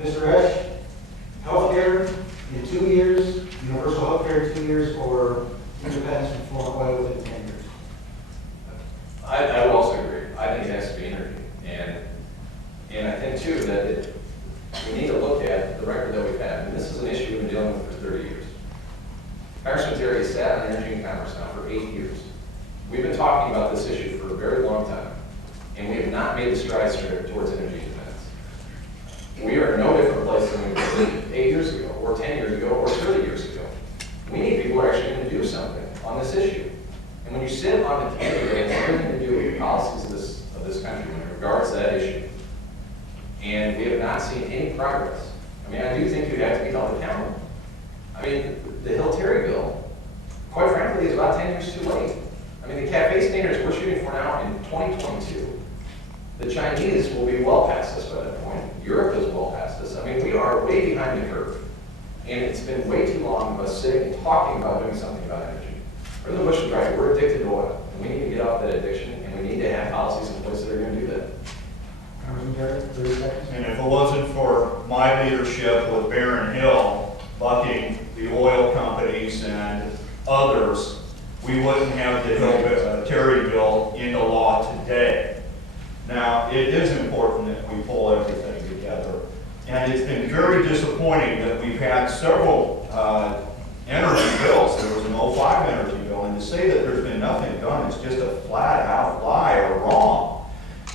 Mr. Esch, healthcare in 2 years, universal healthcare in 2 years, or independence from foreign oil within 10 years? I would also agree. I think it has to be energy. And I think too that we need to look at the record that we've had. And this is an issue we've been dealing with for 30 years. Congressman Terry has sat on Energy and Commerce now for 8 years. We've been talking about this issue for a very long time, and we have not made the strides towards energy independence. We are in no different place than we were 8 years ago, or 10 years ago, or 30 years ago. We need people who are actually going to do something on this issue. And when you sit on the table and it's everything to do with the policies of this country when it regards to that issue, and we have not seen any progress. I mean, I do think you have to be held accountable. I mean, the Hill-Terry bill, quite frankly, is about 10 years too late. I mean, the CAFE standards we're shooting for now in 2022, the Chinese will be well past us by that point. Europe is well past us. I mean, we are way behind the curve. And it's been way too long of us sitting and talking about doing something about energy. President Bush is right. We're addicted to oil. And we need to get off that addiction, and we need to have policies in place that are going to do that. Congressman Terry, 30 seconds. And if it wasn't for my leadership with Barron Hill bucking the oil companies and others, we wouldn't have the Hill-Terry bill into law today. Now, it is important that we pull everything together. And it's been very disappointing that we've had several energy bills. There was an '05 energy bill, and to say that there's been nothing done is just a flat-out lie or wrong.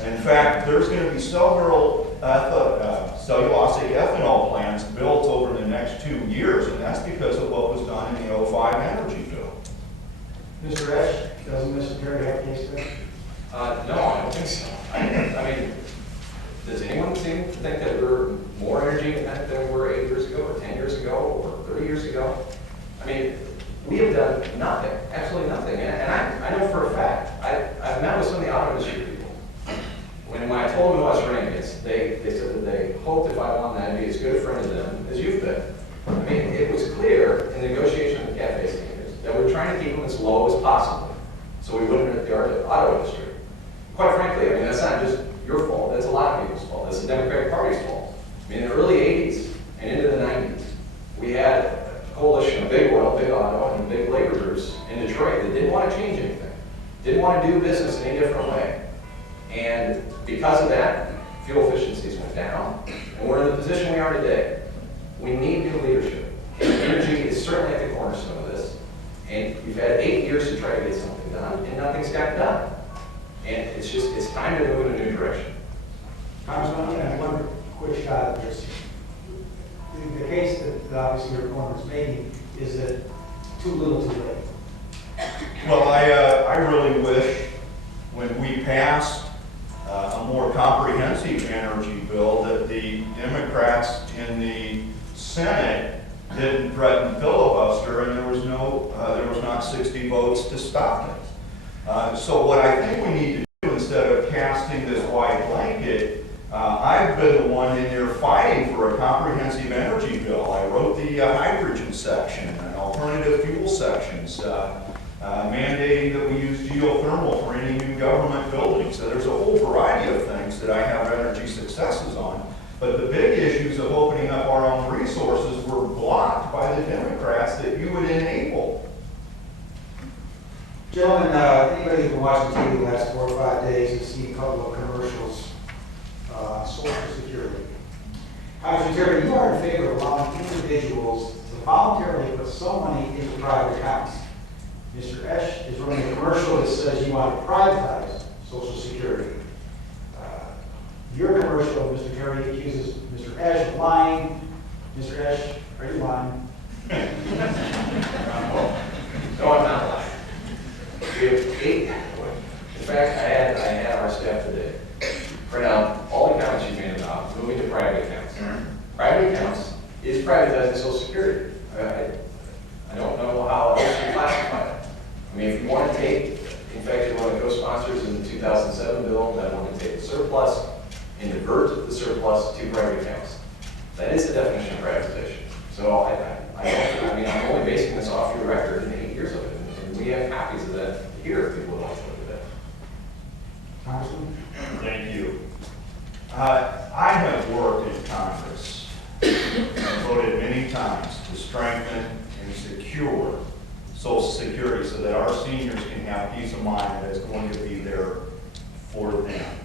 In fact, there's going to be several cellulosic ethanol plants built over the next 2 years, and that's because of what was done in the '05 energy bill. Mr. Esch, doesn't Mr. Terry have a case there? No, I don't think so. I mean, does anyone seem to think that we're more energy independent than we were 8 years ago, or 10 years ago, or 30 years ago? I mean, we have done nothing, absolutely nothing. And I know for a fact, I've met with some of the auto industry people. When I told them who I was running against, they said that they hoped if I won that I'd be as good a friend to them as you've been. I mean, it was clear in the negotiation of the CAFE standards that we're trying to keep them as low as possible so we wouldn't hurt the auto industry. Quite frankly, I mean, that's not just your fault. That's a lot of people's fault. That's the Democratic Party's fault. I mean, in the early 80s and into the 90s, we had a coalition of big oil, big auto, and big labor groups in Detroit that didn't want to change anything, didn't want to do business in any different way. And because of that, fuel efficiencies went down, and we're in the position we are today. We need new leadership. Energy is certainly at the cornerstone of this, and we've had 8 years to try to get something done, and nothing's gotten done. And it's time to move in a new direction. Congressman, I have one quick shot at this. The case that obviously your opponent is making is that too little too late. Well, I really wish when we passed a more comprehensive energy bill that the Democrats in the Senate didn't threaten filibuster, and there was not 60 votes to stop it. So what I think we need to do, instead of casting this white blanket, I've been the one in there fighting for a comprehensive energy bill. I wrote the hydrogen section and alternative fuel sections, mandating that we use geothermal for any new government buildings. So there's a whole variety of things that I have energy successes on. But the big issues of opening up our own resources were blocked by the Democrats that you would enable. Gentlemen, anybody who's been watching TV the last 4 or 5 days has seen a couple of commercials on Social Security. Congressman Terry, you are in favor of allowing individuals to voluntarily put some money into private accounts. Mr. Esch is running a commercial that says you want to privatize Social Security. Your commercial, Mr. Terry, accuses Mr. Esch of lying. Mr. Esch, are you lying? No, I'm not lying. We have 8. In fact, I had our staff today print out all the comments you made about moving to private accounts. Private accounts is privatizing Social Security. I don't know how else you classify it. I mean, if you want to take, in fact, you're one of the co-sponsors in the 2007 bill that want to take the surplus and divert the surplus to private accounts. That is the definition of privatization. So I'm only basing this off your record in 8 years of it. And we have copies of that here if people would like to look at that. Congressman? Thank you. I have worked in Congress strengthen and secure Social Security so that our seniors can have peace of mind that it's going to be there for them.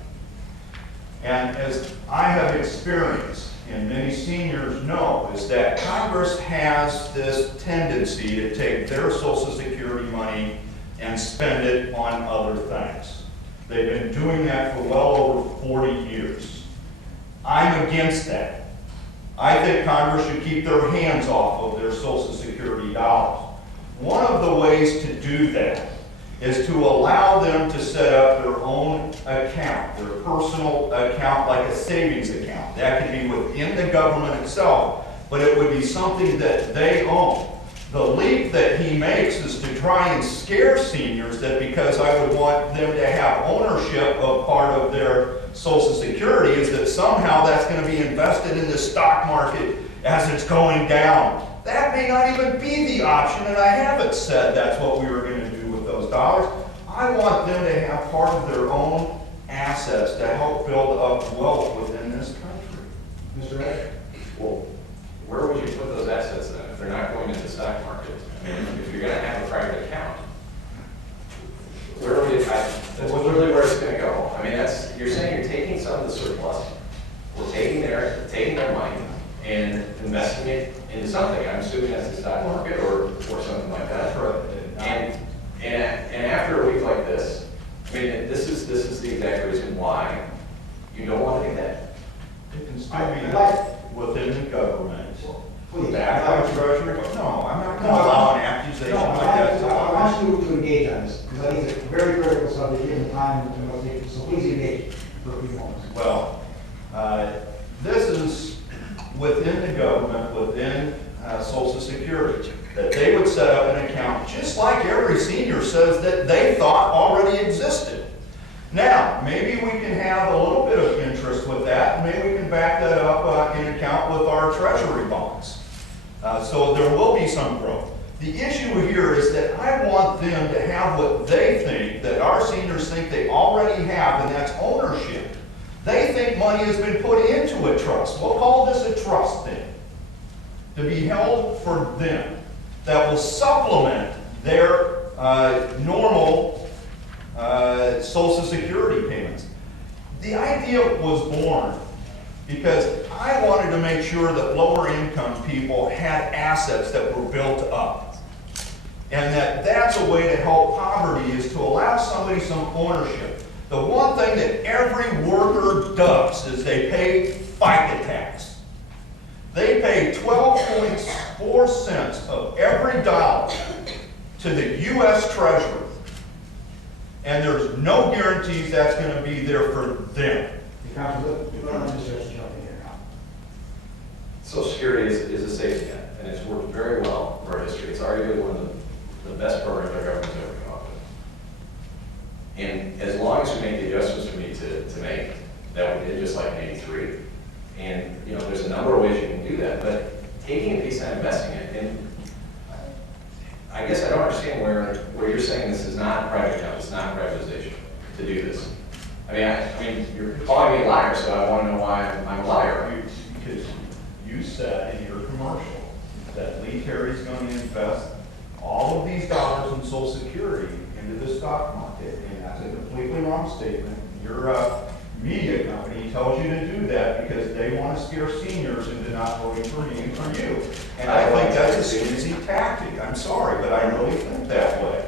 And as I have experienced, and many seniors know, is that Congress has this tendency to take their Social Security money and spend it on other things. They've been doing that for well over 40 years. I'm against that. I think Congress should keep their hands off of their Social Security dollars. One of the ways to do that is to allow them to set up their own account, their personal account, like a savings account. That could be within the government itself, but it would be something that they own. The leap that he makes is to try and scare seniors that because I would want them to have ownership of part of their Social Security is that somehow that's going to be invested in the stock market as it's going down. That may not even be the option, and I haven't said that's what we were going to do with those dollars. I want them to have part of their own assets to help build up wealth within this country. Mr. Esch? Well, where would you put those assets then, if they're not going into the stock market? I mean, if you're gonna have a private account, where would it, that's literally where it's gonna go. I mean, you're saying you're taking some of the surplus, we're taking their money and investing it into something. I'm assuming that's the stock market or something like that. That's right. And after a week like this, I mean, this is the exact reason why you don't want to do that. It can still be within the government. Please. Back by Treasury? No, I'm not going to allow an accusation No, like that. I want you to engage on this, because I think it's a very critical subject, given the time, and it'll take- so please engage for a few moments. Well, this is within the government, within Social Security, that they would set up an account, just like every senior says that they thought already existed. Now, maybe we can have a little bit of interest with that, and maybe we can back that up in account with our treasury bonds. So there will be some growth. The issue here is that I want them to have what they think, that our seniors think they already have, and that's ownership. They think money has been put into a trust. We'll call this a trust then, to be held for them, that will supplement their normal Social Security payments. The idea was born because I wanted to make sure that lower income people had assets that were built up. And that's a way to help poverty, is to allow somebody some ownership. The one thing that every worker does is they pay FICA tax. They pay 12.4 cents of every dollar to the U.S. Treasury. And there's no guarantees that's going to be there for them. Councilor, Mr. Esch, jump in here now. Social Security is a safety net, and it's worked very well for our history. It's arguably one of the best programs our government's ever come up with. And as long as we make the adjustments we need to make, that we did just like in '83. And, you know, there's a number of ways you can do that, but taking a piece and investing it, and I guess I don't understand where you're saying this is not a private account, it's not privatization to do this. I mean, you're calling me a liar, so I want to know why I'm a liar. Because you said in your commercial that Lee Terry's going to invest all of these dollars in Social Security into the stock market, and that's a completely wrong statement. Your media company tells you to do that because they want to scare seniors into not voting for me and for you. And I think that's a sleazy tactic. I'm sorry, but I really think that way.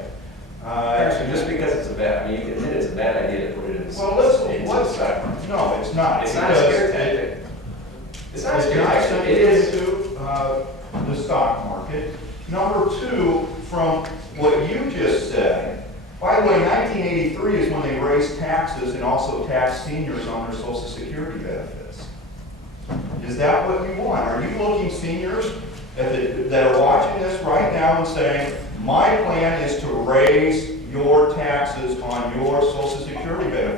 Actually, just because it's a bad, I mean, you can admit it's a bad idea to put it in the Well, listen, into the stock market. no, it's not. It's not a scare tactic. It's not a scare tactic. It is. To the stock market. Number two, from what you just said, by the way, 1983 is when they raised taxes and also taxed seniors on their Social Security benefits. Is that what you want? Are you looking seniors that are watching this right now and saying, my plan is to raise your taxes on your Social Security benefits?